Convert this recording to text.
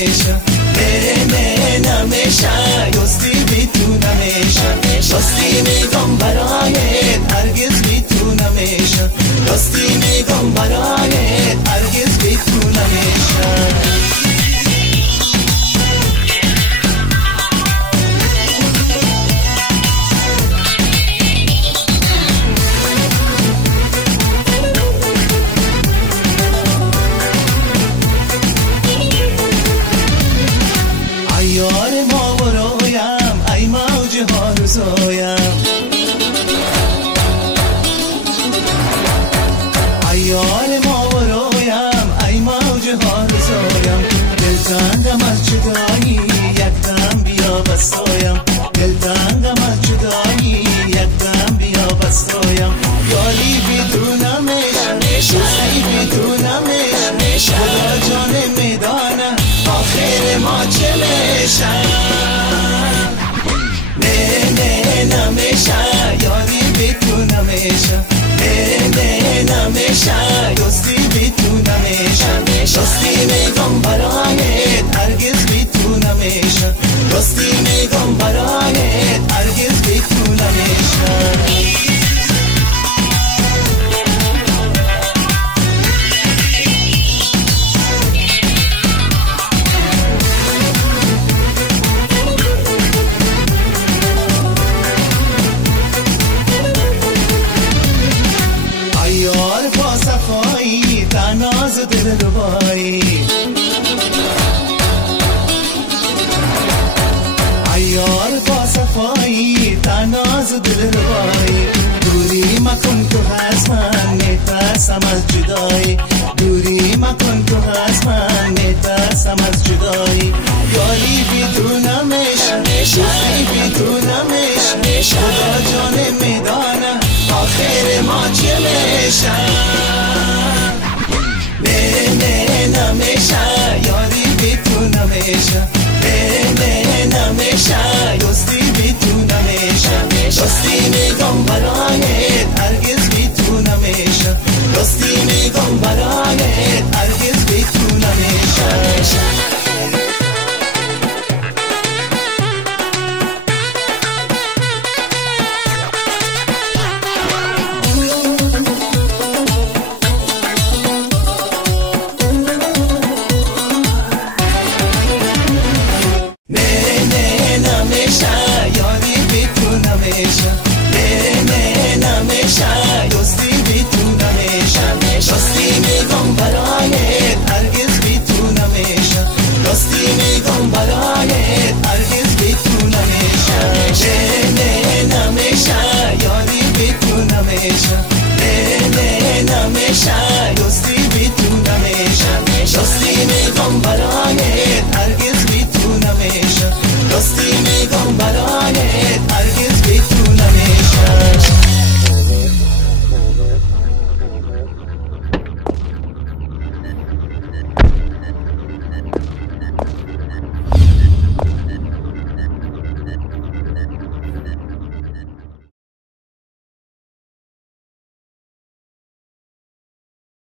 نمیشه نه نمیشه دوستی بی تو نمیشه دوستی میگم برایت هرگز بی تو نمیشه دوستی میگم برایت هرگز بی تو نمیشه یار ما برویم ای موج ها روزایم یار ما برویم ای موج ها روزایم دلتنگم از جدایی یکدم بیا بسایم دلتنگم از جدایی یکدم بیا بسایم یاری بدونمش دوستی بدونمش خدا جان میدانم آخر ما چه میشه نه نمیشه یاری بی تو نمیشه نه نمیشه دوستی بی تو نمیشه دوستی میگم برایت هرگز بی تو نمیشه دوستی میگم برایت هرگز بی تو نمیشه یار با صفایی تناز دل ربایی یار با صفایی تناز دل ربایی دوری مکن تو از من میترسم از جدایی دوری مکن تو از من میترسم از جدایی یاری بدونمش دوستی بدونمش خدا جان میدانم آخر ما چه میشه نه نمیشه یاری بی تو نمیشه نه نمیشه دوستی بی تو نمیشه دوستی میگم برایت هرگز بی تو نمیشه دوستی میگم برایت هرگز بی تو نمیشه یاری بی تو نمیشه نه نمیشه